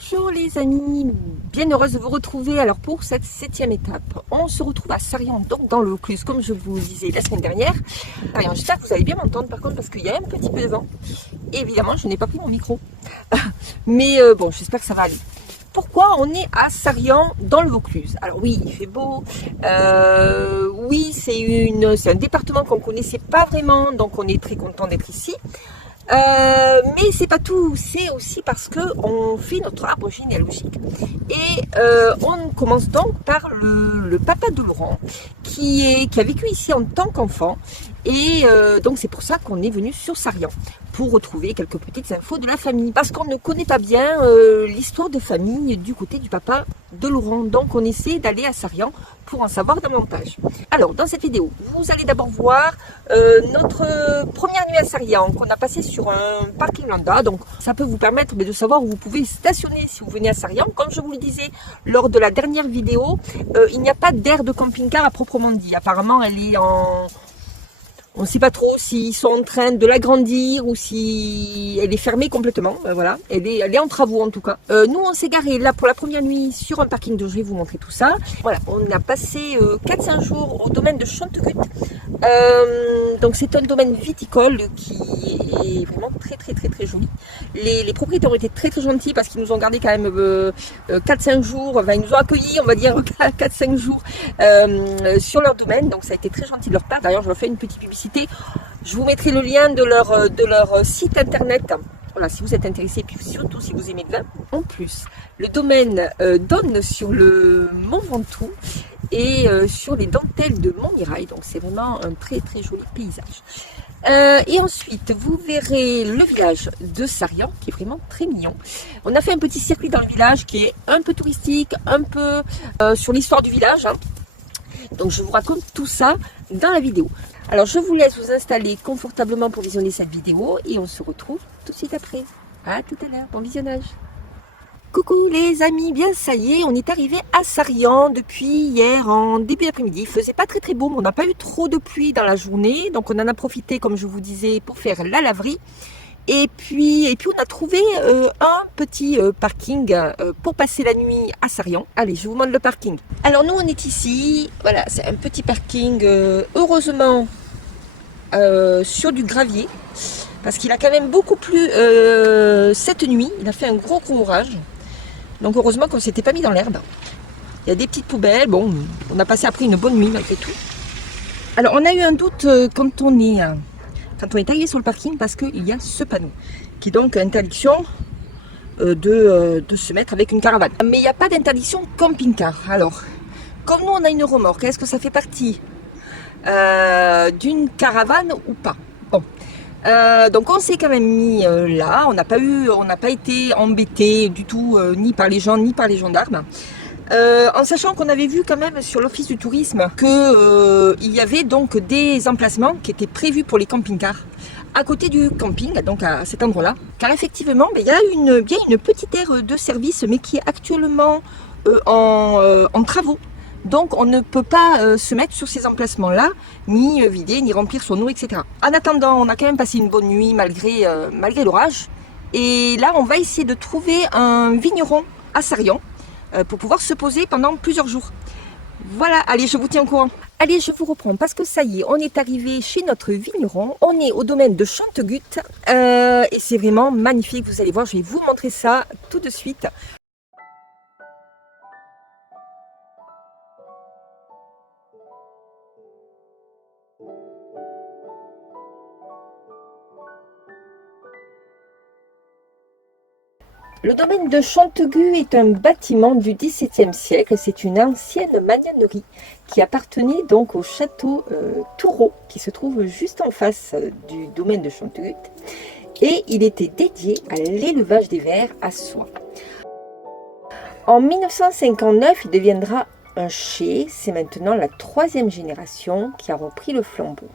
Bonjour les amis, bien heureuse de vous retrouver. Alors pour cette 7e étape, on se retrouve à Sarrian, donc dans le Vaucluse, comme je vous disais la semaine dernière. Alors j'espère que vous allez bien m'entendre par contre parce qu'il y a un petit peu de vent. Et évidemment, je n'ai pas pris mon micro. Mais bon, j'espère que ça va aller. Pourquoi on est à Sarrian dans le Vaucluse? Alors oui, il fait beau. Oui, c'est un département qu'on ne connaissait pas vraiment, donc on est très content d'être ici. Mais c'est pas tout, c'est aussi parce que on fait notre arbre généalogique et on commence donc par le papa de Laurent qui a vécu ici en tant qu'enfant et donc c'est pour ça qu'on est venu sur Sarrian pour retrouver quelques petites infos de la famille parce qu'on ne connaît pas bien l'histoire de famille du côté du papa de Laurent, donc on essaie d'aller à Sarrian pour en savoir davantage. Alors dans cette vidéo, vous allez d'abord voir notre première nuit à Sarrian qu'on a passé sur un parking lambda, donc ça peut vous permettre de savoir où vous pouvez stationner si vous venez à Sarrian. Comme je vous le disais lors de la dernière vidéo, il n'y a pas d'aire de camping-car à proprement dit. Apparemment elle est en... On ne sait pas trop s'ils sont en train de l'agrandir ou si elle est fermée complètement. Ben voilà, elle est en travaux en tout cas. Nous, on s'est garé là pour la première nuit sur un parking de. Je vais vous montrer tout ça. Voilà, on a passé 4-5 jours au domaine de Chantegut. Donc c'est un domaine viticole qui est vraiment très joli. Les propriétaires ont été très gentils parce qu'ils nous ont gardé quand même 4-5 jours. Enfin, ils nous ont accueillis, on va dire 4-5 jours sur leur domaine. Donc ça a été très gentil de leur part. D'ailleurs, je leur fais une petite publicité. Je vous mettrai le lien de leur site internet. Voilà, si vous êtes intéressé, puis surtout si vous aimez le vin. En plus, le domaine donne sur le Mont Ventoux et sur les dentelles de Montmirail. Donc c'est vraiment un très joli paysage. Et ensuite, vous verrez le village de Sarrian qui est vraiment très mignon. On a fait un petit circuit dans le village qui est un peu touristique, un peu sur l'histoire du village. Hein. Donc je vous raconte tout ça dans la vidéo. Alors je vous laisse vous installer confortablement pour visionner cette vidéo et on se retrouve tout de suite après. À tout à l'heure, bon visionnage. Coucou les amis, bien ça y est, on est arrivé à Sarrian depuis hier en début d'après-midi. Il faisait pas très beau, mais on n'a pas eu trop de pluie dans la journée. Donc on en a profité, comme je vous disais, pour faire la laverie. Et puis on a trouvé un petit parking pour passer la nuit à Sarrian. Allez, je vous montre le parking. Alors nous on est ici, voilà, c'est un petit parking heureusement sur du gravier. Parce qu'il a quand même beaucoup plu cette nuit, il a fait un gros orage. Donc heureusement qu'on ne s'était pas mis dans l'herbe. Il y a des petites poubelles, bon, on a passé après une bonne nuit malgré tout. Alors on a eu un doute quand on est arrivé sur le parking parce qu'il y a ce panneau qui est donc interdiction de se mettre avec une caravane. Mais il n'y a pas d'interdiction camping-car. Alors, comme nous on a une remorque, est-ce que ça fait partie d'une caravane ou pas? Bon. Donc on s'est quand même mis là, on n'a pas été embêté du tout ni par les gens ni par les gendarmes. En sachant qu'on avait vu quand même sur l'office du tourisme que il y avait donc des emplacements qui étaient prévus pour les camping-cars à côté du camping, donc à cet endroit-là. Car effectivement, il y a une petite aire de service, mais qui est actuellement en travaux. Donc on ne peut pas se mettre sur ces emplacements-là, ni vider, ni remplir son eau, etc. En attendant, on a quand même passé une bonne nuit malgré l'orage. Et là, on va essayer de trouver un vigneron à Sarrian pour pouvoir se poser pendant plusieurs jours. Voilà, allez, je vous tiens au courant. Allez, je vous reprends parce que ça y est, on est arrivé chez notre vigneron. On est au domaine de Chantegut et c'est vraiment magnifique. Vous allez voir, je vais vous montrer ça tout de suite. Le domaine de Chantegut est un bâtiment du XVIIe siècle. C'est une ancienne magnanerie qui appartenait donc au château Toureau, qui se trouve juste en face du domaine de Chantegut. Et il était dédié à l'élevage des vers à soie. En 1959, il deviendra un chai. C'est maintenant la 3e génération qui a repris le flambeau.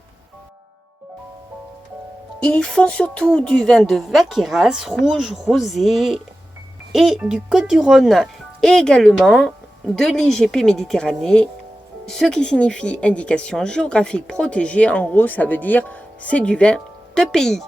Ils font surtout du vin de Vaqueras, rouge, rosé et du Côte-du-Rhône et également de l'IGP Méditerranée, ce qui signifie indication géographique protégée. En gros, ça veut dire c'est du vin de pays.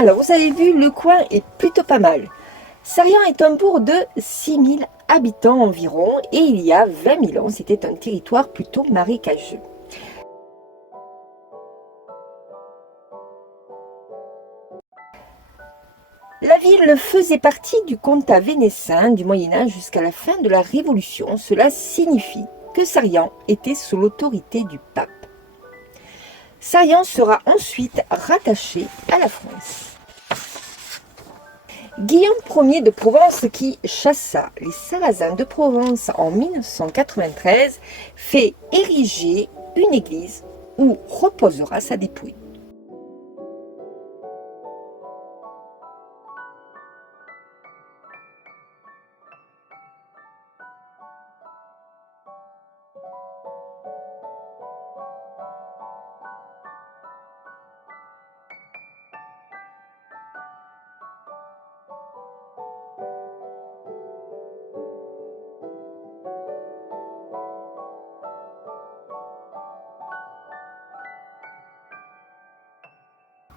Alors, vous avez vu, le coin est plutôt pas mal. Sarrian est un bourg de 6000 habitants environ et il y a 20 000 ans, c'était un territoire plutôt marécageux. La ville faisait partie du comtat vénécin du Moyen-Âge jusqu'à la fin de la Révolution. Cela signifie que Sarrian était sous l'autorité du pape. Sarrian sera ensuite rattaché à la France. Guillaume Ier de Provence, qui chassa les Sarrasins de Provence en 1993, fait ériger une église où reposera sa dépouille.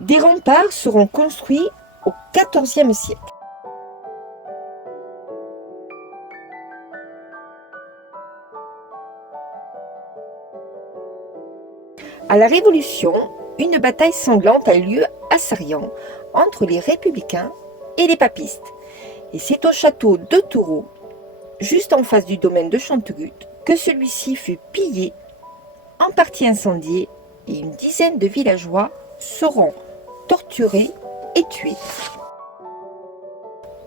Des remparts seront construits au XIVe siècle. À la Révolution, une bataille sanglante a eu lieu à Sarrian entre les républicains et les papistes. Et c'est au château de Taureau, juste en face du domaine de Chantegut, que celui-ci fut pillé, en partie incendié, et une dizaine de villageois seront torturés et tués.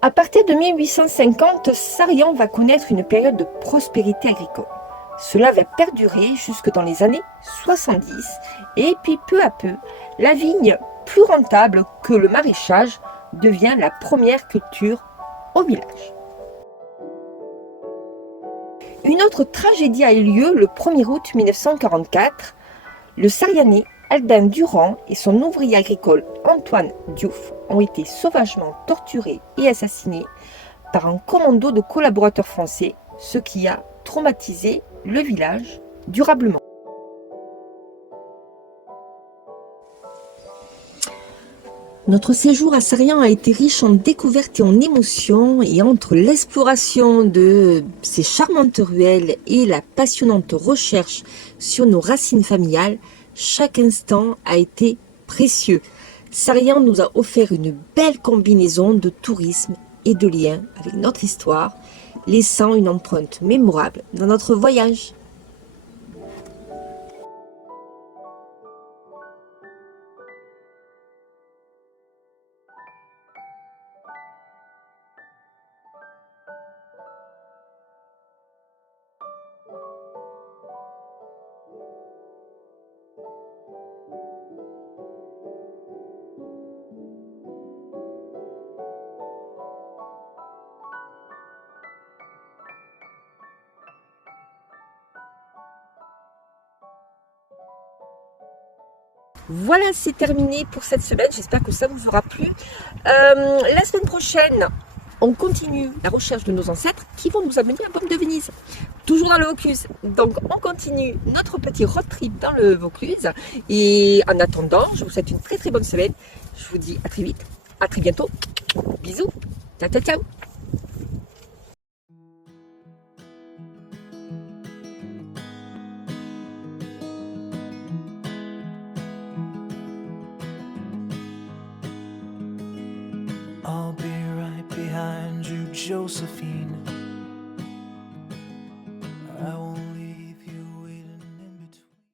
À partir de 1850, Sarrian va connaître une période de prospérité agricole. Cela va perdurer jusque dans les années 70 et puis peu à peu, la vigne, plus rentable que le maraîchage, devient la première culture au village. Une autre tragédie a eu lieu le 1er août 1944. Le Sarrianais Albin Durand et son ouvrier agricole Antoine Diouf ont été sauvagement torturés et assassinés par un commando de collaborateurs français, ce qui a traumatisé le village durablement. Notre séjour à Sarrian a été riche en découvertes et en émotions, et entre l'exploration de ces charmantes ruelles et la passionnante recherche sur nos racines familiales, chaque instant a été précieux. Sarrian nous a offert une belle combinaison de tourisme et de liens avec notre histoire, laissant une empreinte mémorable dans notre voyage. Voilà, c'est terminé pour cette semaine. J'espère que ça vous aura plu. La semaine prochaine, on continue la recherche de nos ancêtres qui vont nous amener à Pomme de Venise. Toujours dans le Vaucluse. Donc, on continue notre petit road trip dans le Vaucluse. Et en attendant, je vous souhaite une très très bonne semaine. Je vous dis à très vite, à très bientôt. Bisous. Ciao, ciao, ciao. I'll be right behind you, Josephine.